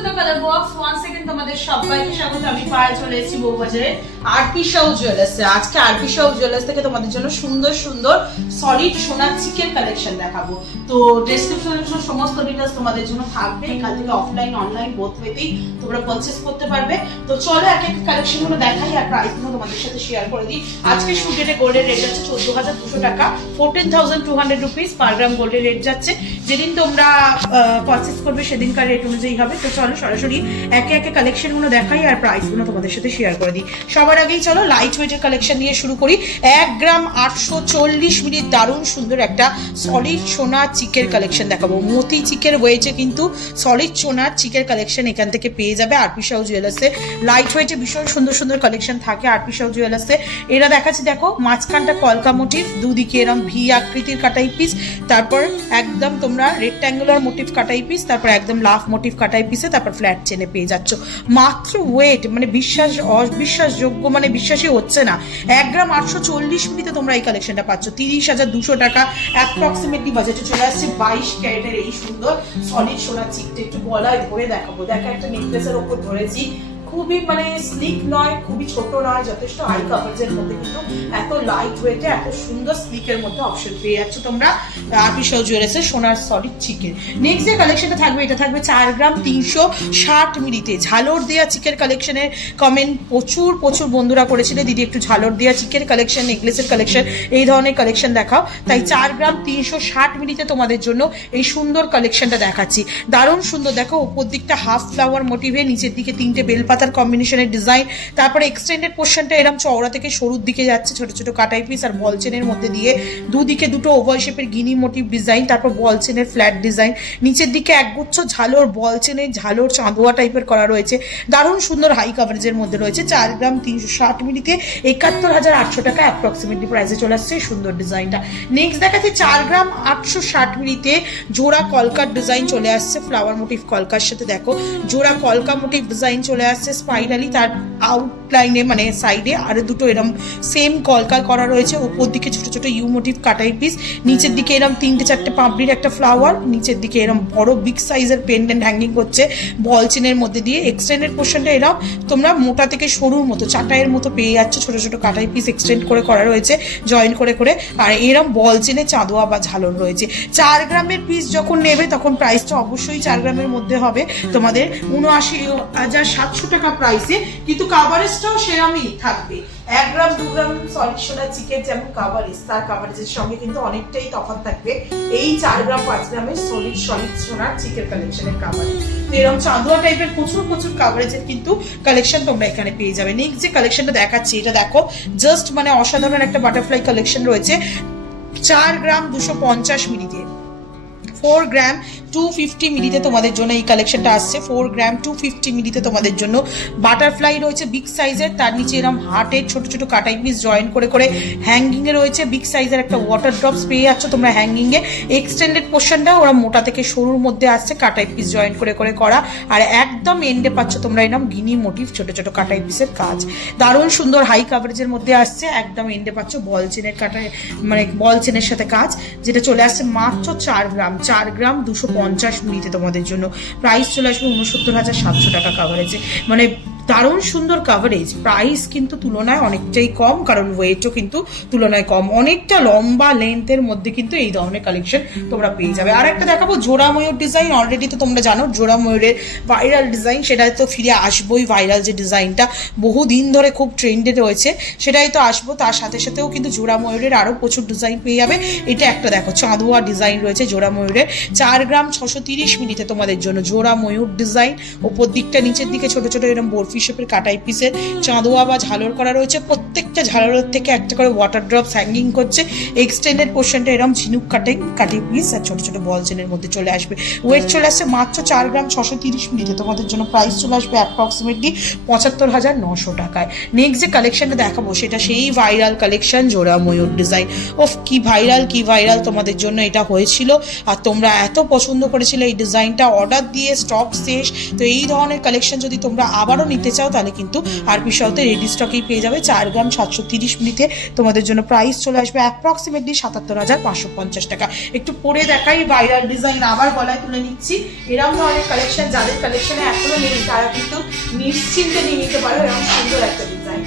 To the colour box. One second তোমাদের সবাইকে স্বাগত। আমি পায়ে চলে এসেছি বউবাজারে আরপি সাউ জুয়েলার্সে। আজকে আরপি সাউ জুয়েলার্স থেকে তোমাদের জন্য সুন্দর সুন্দর সলিড সোনার চিকেন কালেকশন দেখাবো। তো ডেসক্রিপশনে সমস্ত ডিটেইলস তোমাদের জন্য থাকবে। এখান থেকে অফলাইন অনলাইন বোথ ওয়েতেই তোমরা পারচেজ করতে পারবে। তো চলো এক এক কালেকশনগুলো দেখাই আর প্রাইসগুলো তোমাদের সাথে শেয়ার করে দিই। আজকে শুটেডে গোল্ডের রেট যাচ্ছে 14,200 টাকা, 14,200 রুপিস পার গ্রাম গোল্ডের রেট যাচ্ছে। যেদিন তোমরা পারচেজ করবে সেদিনকার রেট অনুযায়ী হবে। তো চলো সরাসরি একে একে কালেকশনগুলো দেখাই আর প্রাইসগুলো তোমাদের সাথে শেয়ার করে দিই। সবার আগেই চলো লাইট ওয়েটের কালেকশন দিয়ে শুরু করি। 1 গ্রাম 840 মিনিট দারুণ সুন্দর একটা সলিড সোনার চিকের কালেকশন দেখাবো। মতি চিকের ওয়েটে কিন্তু সলিড সোনার চিকের কালেকশন এখান থেকে পেয়ে যাবে আরপি সাউ জুয়েলার্সে। লাইট ওয়েটে ভীষণ সুন্দর সুন্দর কালেকশন থাকে আরপি সাউ জুয়েলার্সে। এরা দেখাচ্ছি দেখো, মাঝখানটা কলকা মোটিভ, দুদিকে এরকম ভি আকৃতির কাটাই পিস, তারপর একদম তোমরা রেক্ট্যাঙ্গুলার মোটিভ কাটাই পিস, তারপর একদম লাফ মোটিভ কাটাই পিসে, তারপর ফ্ল্যাট চেনে পেয়ে যাচ্ছ। মাত্র ওয়েট মানে অবিশ্বাসযোগ্য, মানে বিশ্বাসই হচ্ছে না। 1 গ্রাম 840 মিনিটে তোমরা এই কালেকশনটা পাচ্ছ 30,200 টাকা। অ্যাপ্রক্সিমেটলি বাজেটে চলে আসছে 22 ক্যারেটের এই সুন্দর সলিড সোনার চিকটা। একটু গলায় ধরে দেখাবো। দেখা একটা নেকলেসের ওপর ধরেছি, খুবই মানে স্লিক নয়, খুবই ছোট নয়, যথেষ্ট হাই কাভারেজের মধ্যে কিন্তু এত লাইট ওয়েটে এত সুন্দর স্লিকের মধ্যে অপশন পেয়ে যাচ্ছ তোমরা আরপি সাউ জুয়েলার্সের সোনার সলিড চিকেন। নেক্সট যে কালেকশনটা থাকবে এটা থাকবে 4 গ্রাম 360 মিনিটে ঝালর দেওয়া চিকের কালেকশনের কমেন্ট প্রচুর বন্ধুরা করেছিল, দিদি একটু ঝালর দেওয়া চিকের কালেকশন, নেকলেসের কালেকশন, এই ধরনের কালেকশন দেখাও। তাই 4 গ্রাম 360 মিনিটে তোমাদের জন্য এই সুন্দর কালেকশনটা দেখাচ্ছি। দারুণ সুন্দর দেখো, উপর দিকটা হাফ ফ্লাওয়ার মোটিভে, নিচের দিকে 3টে বেলপাতা কম্বিনেশনের ডিজাইন, তারপরে এক্সটেন্ডেড পোর্শনটা এরকম চওড়া থেকে সরুর দিকে যাচ্ছে, ছোট ছোট কাটাই পিস আর বল চেনের মধ্যে দিয়ে দুদিকে দুটো ওভাল শেপের গিনি মোটিভ ডিজাইন, তারপর বল চেনের ফ্ল্যাট ডিজাইন, নিচের দিকে একগুচ্ছ ঝালর, বল চেনের ঝালর চাঁদোয়া টাইপের করা রয়েছে। দারুণ সুন্দর হাই কাভারেজের মধ্যে রয়েছে। 4 গ্রাম 360 মিনিটে 71,800 টাকা অ্যাপ্রক্সিমেটলি প্রাইসে চলে আসছে সুন্দর ডিজাইনটা। নেক্সট দেখাচ্ছে 4 গ্রাম 860 মিনিটে জোড়া কলকার ডিজাইন চলে আসছে, ফ্লাওয়ার মোটিভ কলকার সাথে দেখো জোড়া কলকা মোটিভ ডিজাইন চলে আসছে স্পাইরালি, তার আউটলাইনে মানে সাইডে আরো দুটো এরম সেম কলকা করা রয়েছে। উপর দিকে ছোট ছোট ইউ মোটিভ কাটাই পিস, নিচের দিকে এরম 3-4টে পাপড়ির একটা ফ্লাওয়ার, নিচের দিকে এরম বড় বিগ সাইজের পেন্ডেন্ট হ্যাঙ্গিং করছে বল চেনের মধ্যে দিয়ে। এক্সটেন্ডেড পোর্শনটা এরম তোমরা মোটা থেকে সরুর মতো চাটাইয়ের মতো পেয়ে যাচ্ছ, ছোট ছোট কাটাই পিস এক্সটেন্ড করে করা রয়েছে জয়েন করে করে, আর এরম বল চেনে চাঁদোয়া বা ঝালর রয়েছে। 4 গ্রামের পিস যখন নেবে তখন প্রাইসটা অবশ্যই 4 গ্রামের মধ্যে হবে তোমাদের 79,700 টাকা প্রাইসে, কিন্তু কাভারেজটাও সেরকমই থাকবে। 1 গ্রাম 2 গ্রাম সলিড সোনার চিকেন যেমন কাভারেজ, তার কাভারেজের সঙ্গে কিন্তু অনেকটাই তফাৎ থাকবে এই 4 গ্রাম 5 গ্রামের সলিড সোনার চিকেন কালেকশনের কাভারেজ। তো এরকম চাঁদোয়া টাইপের প্রচুর কাভারেজের কিন্তু কালেকশন তোমরা এখানে পেয়ে যাবে। নেক্সট যে কালেকশনটা দেখাচ্ছি এটা দেখো, জাস্ট মানে অসাধারণ একটা বাটারফ্লাই কালেকশন রয়েছে। 4 গ্রাম 250 মিনিটে 4 গ্রাম 250 মিলিতে তোমাদের জন্য এই কালেকশনটা আসছে। 4 গ্রাম 250 মিলিতে তোমাদের জন্য বাটারফ্লাই রয়েছে বিগ সাইজের, তার নিচে এরকম হার্টের ছোট ছোট কাটাই পিস জয়েন করে করে হ্যাঙ্গিং এ রয়েছে। বিগ সাইজের একটা ওয়াটার ড্রপস পেয়ে যাচ্ছ তোমরা হ্যাঙ্গিং এ। এক্সটেন্ডেড পোর্শনটা ওরা মোটা থেকে সরুর মধ্যে আসছে, কাটাই পিস জয়েন করে করে করা, আর একদম এন্ডে পাচ্ছ তোমরা এরকম গিনি মোটিভ ছোট ছোট কাটাই পিসের কাজ। দারুণ সুন্দর হাই কাভারেজের মধ্যে আসছে। একদম এন্ডে পাচ্ছ বল চেনের কাটাই মানে বল চেনের সাথে কাজ, যেটা চলে আসছে মাত্র 4 গ্রাম 250 মিনিটে তোমাদের জন্য প্রাইস চলে আসবে 69,700 টাকা কাভারেজে। মানে দারুণ সুন্দর কাভারেজ, প্রাইস কিন্তু তুলনায় অনেকটাই কম, কারণ ওয়েটও কিন্তু তুলনায় কম, অনেকটা লম্বা লেন্থের মধ্যে কিন্তু এই ধরনের কালেকশন তোমরা পেয়ে যাবে। আর একটা দেখাবো জোড়া ময়ূর ডিজাইন। অলরেডি তো তোমরা জানো জোড়া ময়ূরের ভাইরাল ডিজাইন, সেটাই তো ফিরে আসবোই। ভাইরাল যে ডিজাইনটা বহুদিন ধরে খুব ট্রেন্ডে রয়েছে সেটাই তো আসবো। তার সাথে সাথেও কিন্তু জোড়া ময়ূরের আরও প্রচুর ডিজাইন পেয়ে যাবে। এটা একটা দেখো চাঁদোয়া ডিজাইন রয়েছে জোড়া ময়ূরের। 4 গ্রাম 630 মিনিটে তোমাদের জন্য জোড়া ময়ূর ডিজাইন, ওপর দিকটা নিচের দিকে ছোট ছোট এরকম বরফি শেপের কাটাই পিসের চাঁদোয়া বা ঝালর করা রয়েছে। প্রত্যেকটা ঝালরের থেকে একটা করে ওয়াটার ড্রপস হ্যাঙ্গিং করছে। এক্সটেন্ডেড পোর্শনটা এরকম ঝিনুক কাটিং পিস আর ছোট ছোট বল চেনের মধ্যে চলে আসবে। ওয়েট চলে আসছে মাত্র 4 গ্রাম 630 মিনিটে তোমাদের জন্য প্রাইস চলে আসবে অ্যাপ্রক্সিমেটলি 75,900 টাকায়। নেক্সট যে কালেকশনটা দেখাবো সেটা সেই ভাইরাল কালেকশন জোড়া ময়ূর ডিজাইন। ওফ কি ভাইরাল তোমাদের জন্য এটা হয়েছিল, আর তোমরা এত পছন্দ করেছিলে এই ডিজাইনটা। অর্ডার দিয়ে স্টক শেষ, তো এই ধরনের কালেকশন যদি তোমরা আবারও নিতে নিতে চাও তাহলে কিন্তু আরপি সাউতে রেডি স্টকেই পেয়ে যাবে। 4 গ্রাম 730 মিলিতে তোমাদের জন্য প্রাইস চলে আসবে অ্যাপ্রক্সিমেটলি 77,550 টাকা। একটু পরে দেখাই ভাইরাল ডিজাইন, আবার গলায় তুলে নিচ্ছি। এরকম ধরনের কালেকশন যাদের কালেকশনে এখনো নেই তারা কিন্তু নিশ্চিন্তে নিয়ে নিতে পারো। এরকম সুন্দর একটা ডিজাইন,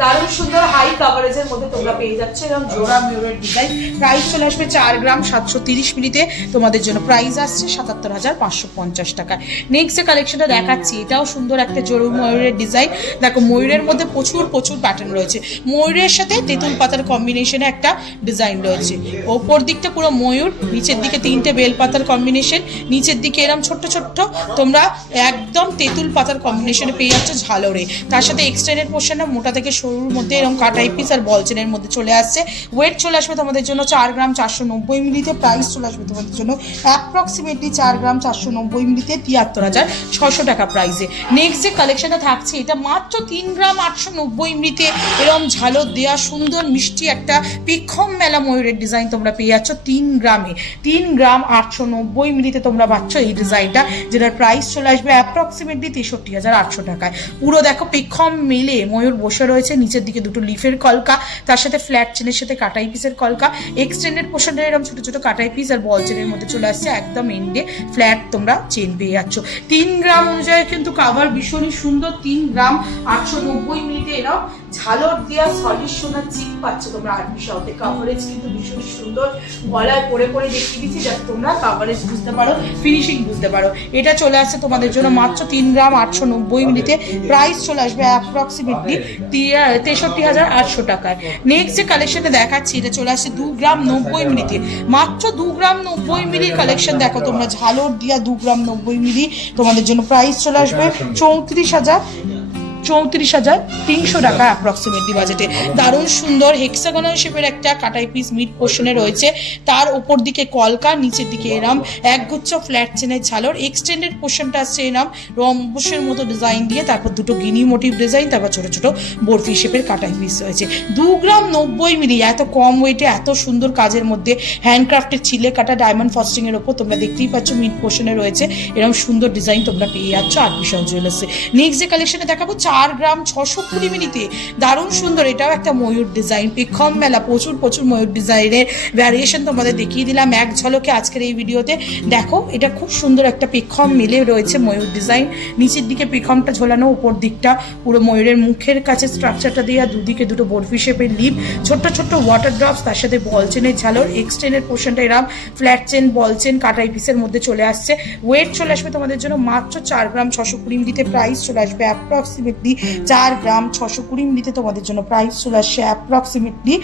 দারুণ সুন্দর হাই কাভারেজের মধ্যে তোমরা পেয়ে যাচ্ছে এরকম জোড়া মিরর ডিজাইন। প্রাইস চলে আসবে 4 গ্রাম 730 মিলিতে তোমাদের জন্য প্রাইস আসছে 77,550 টাকা। নেক্সট যে কালেকশনটা দেখাচ্ছি এটাও সুন্দর একটা জোড়া ময়ূরের ডিজাইন। দেখো ময়ূরের মধ্যে প্রচুর প্যাটার্ন রয়েছে, ময়ূরের সাথে তেঁতুল পাতার কম্বিনেশনে একটা ডিজাইন রয়েছে। ওপর দিকটা পুরো ময়ূর, নিচের দিকে 3টে বেল পাতার কম্বিনেশন, নিচের দিকে এরকম ছোট্ট ছোট্ট তোমরা একদম তেঁতুল পাতার কম্বিনেশনে পেয়ে যাচ্ছ ঝালরে। তার সাথে এক্সটেন্ডেড পোর্শনটা মোটা থেকে সরুর মধ্যে এরকম কাটাই পিস আর বল চেনের মধ্যে চলে আসছে। ওয়েট চলে আসবে তোমাদের জন্য 4 গ্রাম 490 মিলিতে। প্রাইস চলে আসবে তোমাদের জন্য অ্যাপ্রক্সিমেটলি 4 গ্রাম 490 মিলিতে 73,600 টাকা প্রাইসে। নেক্সট যে কালেকশনটা থাকছে এটা মাত্র 3 গ্রাম 890 মিলিতে এরকম ঝালর দেওয়া সুন্দর মিষ্টি একটা পিক্ষম মেলা ময়ূরের ডিজাইন তোমরা পেয়ে যাচ্ছ 3 গ্রামে। 3 গ্রাম 890 মিলিতে তোমরা পাচ্ছ এই ডিজাইনটা, যেটার প্রাইস চলে আসবে অ্যাপ্রক্সিমেটলি 63,800 টাকায়। পুরো দেখো পিক্ষম মেলে ময়ূর বসে রয়েছে, নিচের দিকে দুটো লিফের কলকা, তার সাথে ফ্ল্যাট চেনের সাথে কাটাই পিসের কলকা, এক্সটেন্ডেড পোর্শনের এরকম ছোট ছোট কাটাই পিস আর বল চেনের মধ্যে চলে আসছে একদম এন্ডে ফ্ল্যাট তোমরা চেন পেয়ে যাচ্ছ। 3 গ্রাম অনুযায়ী কিন্তু কাভার ভীষণই সুন্দর। 3 গ্রাম 890 মিলিতে এরকম ঝালর দেওয়া সলিড সোনার চিক পাচ্ছ তোমরা আরপি সাউতে। কাভারেজ কিন্তু ভীষণ সুন্দর, গলায় পরে পরে দেখিয়ে দিচ্ছি যাতে তোমরা কাভারেজ বুঝতে পারো, ফিনিশিং বুঝতে পারো। এটা চলে আসছে তোমাদের জন্য মাত্র 3 গ্রাম 890 মিলিতে। প্রাইস চলে আসবে অ্যাপ্রক্সিমেটলি 63,800 টাকায়। নেক্সট যে কালেকশনটা দেখাচ্ছি এটা চলে আসছে 2 গ্রাম 90 মিলিতে। মাত্র 2 গ্রাম 90 মিলির কালেকশন দেখো তোমরা, ঝালর দিয়া 2 গ্রাম 90 মিলি তোমাদের জন্য প্রাইস চলে আসবে 34,300 টাকা অ্যাপ্রক্সিমেটলি বাজেটে। দারুণ সুন্দর হেক্সাগোনাল শেপের একটা কাটাই পিস মিড পোর্শনে রয়েছে, তার উপর দিকে কলকা, নিচের দিকে এরম একগুচ্ছ ফ্ল্যাট চেনের ঝালর, এক্সটেন্ডেড পোর্শনটা আসছে এরম রম্বসের মতো ডিজাইন দিয়ে, তারপর দুটো গিনি মোটিভ ডিজাইন, তারপর ছোট ছোট বরফি শেপের কাটাই পিস রয়েছে। 2 গ্রাম 90 মিলি, এত কম ওয়েটে এত সুন্দর কাজের মধ্যে হ্যান্ডক্রাফটের ছিলে কাটা ডায়মন্ড ফস্টিং এর ওপর তোমরা দেখতেই পাচ্ছ মিড পোর্শনে রয়েছে এরকম সুন্দর ডিজাইন তোমরা পেয়ে যাচ্ছ আরপি সাউ জুয়েলার্সে। নেক্সট যে কালেকশনে দেখাবো 4 গ্রাম 620 মিলিতে, দারুণ সুন্দর। এটাও একটা ময়ূর ডিজাইন, পিক্ষম মেলা প্রচুর ময়ূর ডিজাইনের ভ্যারিয়েশন তোমাদের দেখিয়ে দিলাম এক ঝলকে আজকের এই ভিডিওতে। দেখো এটা খুব সুন্দর একটা পিক্ষম মিলে রয়েছে ময়ূর ডিজাইন, নিচের দিকে পিক্ষমটা ঝোলানো, উপর দিকটা পুরো ময়ূরের মুখের কাছে স্ট্রাকচারটা দিয়ে দুদিকে দুটো বরফি শেপের লিপ, ছোট্ট ছোট্ট ওয়াটার ড্রপস, তার সাথে বল চেনের ঝালর, এক্সটেন্ডেড পোর্শনটা এরকম ফ্ল্যাট চেন বল চেন কাটাই পিসের মধ্যে চলে আসছে। ওয়েট চলে আসবে তোমাদের জন্য মাত্র 4 গ্রাম 620 মিলিতে। প্রাইস চলে আসবে অ্যাপ্রক্সিমেটলি 4 গ্রাম 620 মিলিতে তোমাদের জন্য প্রাইস চলে আসছে অ্যাপ্রক্সিমেটলি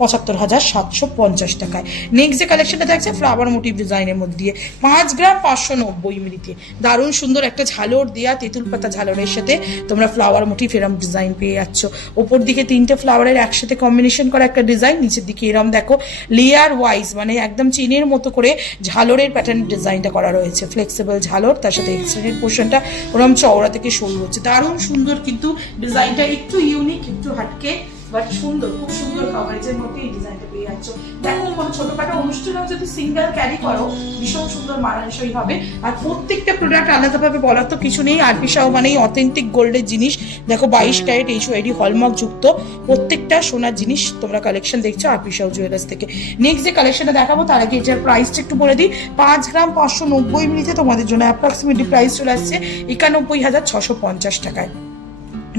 75,750 টাকায়। নেক্সট যে কালেকশনটা দেখছে ফ্লাওয়ার মোটিভ ডিজাইনের মধ্যে দিয়ে 5 গ্রাম 590 মিলিতে, দারুণ সুন্দর একটা ঝালর দেওয়া তেঁতুল পাতা ঝালরের সাথে তোমরা ফ্লাওয়ার মোটিভ এরম ডিজাইন পেয়ে যাচ্ছ। ওপর দিকে 3টে ফ্লাওয়ারের একসাথে কম্বিনেশন করা একটা ডিজাইন, নিচের দিকে এরম দেখো লেয়ার ওয়াইজ মানে একদম চেনের মতো করে ঝালরের প্যাটার্ন ডিজাইনটা করা রয়েছে, ফ্লেক্সিবল ঝালর, তার সাথে এক্সটেন্ডেড পোর্শনটা ওরম চওড়া থেকে সরু হচ্ছে। দারুণ সুন্দর কিন্তু ডিজাইনটা, একটু ইউনিক, একটু হাটকে, বাট সুন্দর, খুব সুন্দর কাভারেজের মধ্যে এই ডিজাইনটা পেয়ে যাচ্ছ। দেখো কোনো ছোটখাটো অনুষ্ঠানেও যদি সিঙ্গেল ক্যারি করো ভীষণ সুন্দর মানানসই হবে। আর প্রত্যেকটা প্রোডাক্ট আলাদাভাবে বলার তো কিছু নেই, আরপি সাউ মানেই অথেন্টিক গোল্ডের জিনিস। দেখো 22 ক্যারেট HYD হলমার্ক যুক্ত প্রত্যেকটা সোনার জিনিস তোমরা কালেকশন দেখছো আরপি সাউ জুয়েলার্স থেকে। নেক্সট যে কালেকশনটা দেখাবো তার আগে এটার প্রাইসটা একটু বলে দিই। 5 গ্রাম 590 মিলিতে তোমাদের জন্য অ্যাপ্রক্সিমেটলি প্রাইস চলে আসছে 91,650 টাকায়।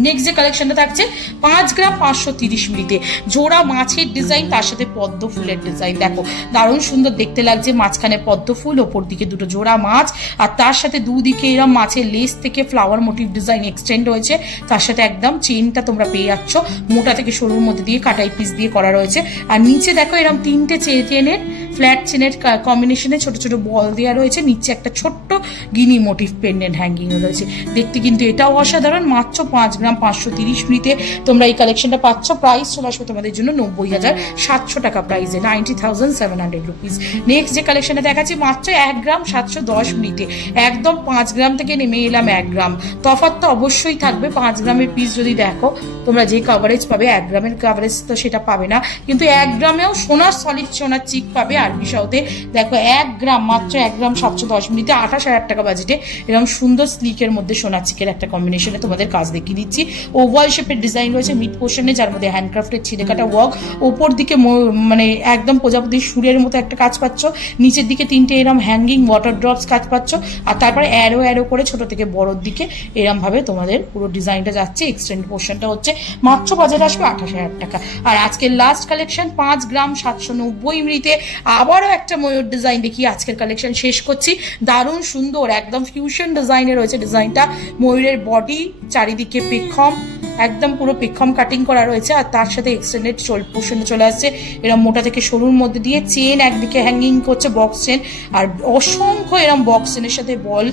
নেক্সট যে কালেকশনটা থাকছে 5 গ্রাম 530 মিলিতে, জোড়া মাছের ডিজাইন, তার সাথে পদ্ম ফুলের ডিজাইন। দেখো দারুণ সুন্দর দেখতে লাগছে, মাঝখানে পদ্ম ফুল, ওপর দিকে দুটো জোড়া মাছ, আর তার সাথে দুদিকে এরকম মাছের লেস থেকে ফ্লাওয়ার মোটিভ ডিজাইন এক্সটেন্ড হয়েছে, তার সাথে একদম চেনটা তোমরা পেয়ে যাচ্ছ মোটা থেকে সরুর মধ্যে দিয়ে কাটাই পিস দিয়ে করা রয়েছে। আর নিচে দেখো এরকম 3টে চেনের ফ্ল্যাট চেনের কম্বিনেশনে ছোট ছোট বল দেওয়া রয়েছে, নিচে একটা ছোট্ট গিনি মোটিভ পেন্ডেন্ট হ্যাঙ্গিং রয়েছে। দেখতে কিন্তু এটাও অসাধারণ। মাত্র 5 গ্রাম 530 মিনিটে তোমরা এই কালেকশনটা পাচ্ছ। প্রাইস চলে আসবে তোমাদের জন্য 90,700 টাকা প্রাইসে, 90,700 রুপিস। নেক্সট যে কালেকশনটা দেখাচ্ছি মাত্র 1 গ্রাম 710 মিনিটে, একদম 5 গ্রাম থেকে নেমে এলাম 1 গ্রাম। তফাৎ তো অবশ্যই থাকবে, 5 গ্রামের পিস যদি দেখো তোমরা যে কভারেজ পাবে 1 গ্রামের কভারেজ তো সেটা পাবে না, কিন্তু 1 গ্রামেও সোনার সলিড সোনার চিক পাবে আরপি সাউতে। দেখো 1 গ্রাম, মাত্র 1 গ্রাম 710 মিলিতে 28,000 টাকা বাজেটে এরকম সুন্দর স্লিকের মধ্যে সোনার চিকের একটা কম্বিনেশনে তোমাদের কাজ দেখিয়ে দিচ্ছি। ওভাল শেপের ডিজাইন রয়েছে মিড পোর্শনে, যার মধ্যে হ্যান্ডক্রাফটের ছিঁড়ে কাটা ওয়ার্ক, ওপর দিকে মানে একদম প্রজাপতির সুরের মতো একটা কাজ পাচ্ছ, নিচের দিকে 3টে এরম হ্যাঙ্গিং ওয়াটার ড্রপস কাজ পাচ্ছ, আর তারপরে অ্যারো অ্যারো করে ছোট থেকে বড়োর দিকে এরম ভাবে তোমাদের পুরো ডিজাইনটা যাচ্ছে। এক্সটেন্ড পোর্শনটা হচ্ছে মাত্র বাজারে আসবে 28,000 টাকা। আর আজকের লাস্ট কালেকশন 5 গ্রাম 790 মিলিতে আবারও একটা ময়ূর ডিজাইন দেখি আজকের কালেকশন শেষ করছি। দারুণ সুন্দর একদম ফিউশন ডিজাইনে রয়েছে ডিজাইনটা। ময়ূরের বডি, চারিদিকে পেখম, একদম পুরো পেখম কাটিং করা রয়েছে, আর তার সাথে এক্সটেন্ডেড পোর্শনে চলে আসছে এরম মোটা থেকে সরুর মধ্যে দিয়ে চেন একদিকে হ্যাঙ্গিং করছে বক্স চেন, আর অসংখ্য এরম বক্স চেনের সাথে বল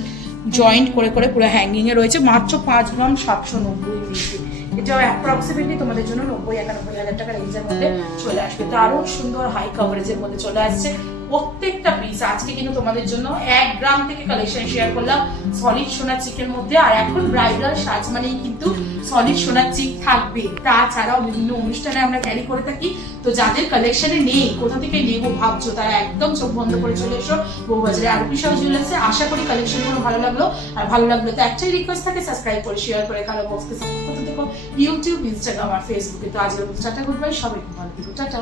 জয়েন্ট করে করে পুরো হ্যাঙ্গিং এ রয়েছে। মাত্র 5 গ্রাম 790 মিলিতে এটাও অ্যাপ্রক্সিমেটলি তোমাদের জন্য 90-91,000 টাকা রেঞ্জের মধ্যে চলে আসবে। দারুণ সুন্দর হাই কভারেজের মধ্যে চলে আসছে প্রত্যেকটা পিস। আজকে কিন্তু তোমাদের জন্য 1 গ্রাম থেকে কালেকশন শেয়ার করলাম সলিড সোনার চিকের মধ্যে। আর এখন ব্রাইডাল সাজ মানেই কিন্তু সলিড সোনার চিক থাকবে, তাছাড়াও বিভিন্ন অনুষ্ঠানে আমরা ক্যারি করে থাকি। তো যাদের কালেকশনে নেই, কোথা থেকে নেবো ভাবছো, তারা একদম চোখ বন্ধ করে চলে এসো বউবাজারে আরপি সাউ জুয়েলার্সে। আশা করি কালেকশন গুলো ভালো লাগলো, আর ভালো লাগলো তো একটাই রিকোয়েস্ট থাকে, সাবস্ক্রাইব করে শেয়ার করে কালো বক্সকে সাপোর্ট করতে দেখো ইউটিউব, ইনস্টাগ্রাম আর ফেসবুকে। তো আজকের টাটা, গুড বাই, সবাই ভালো থেকো, টাটা।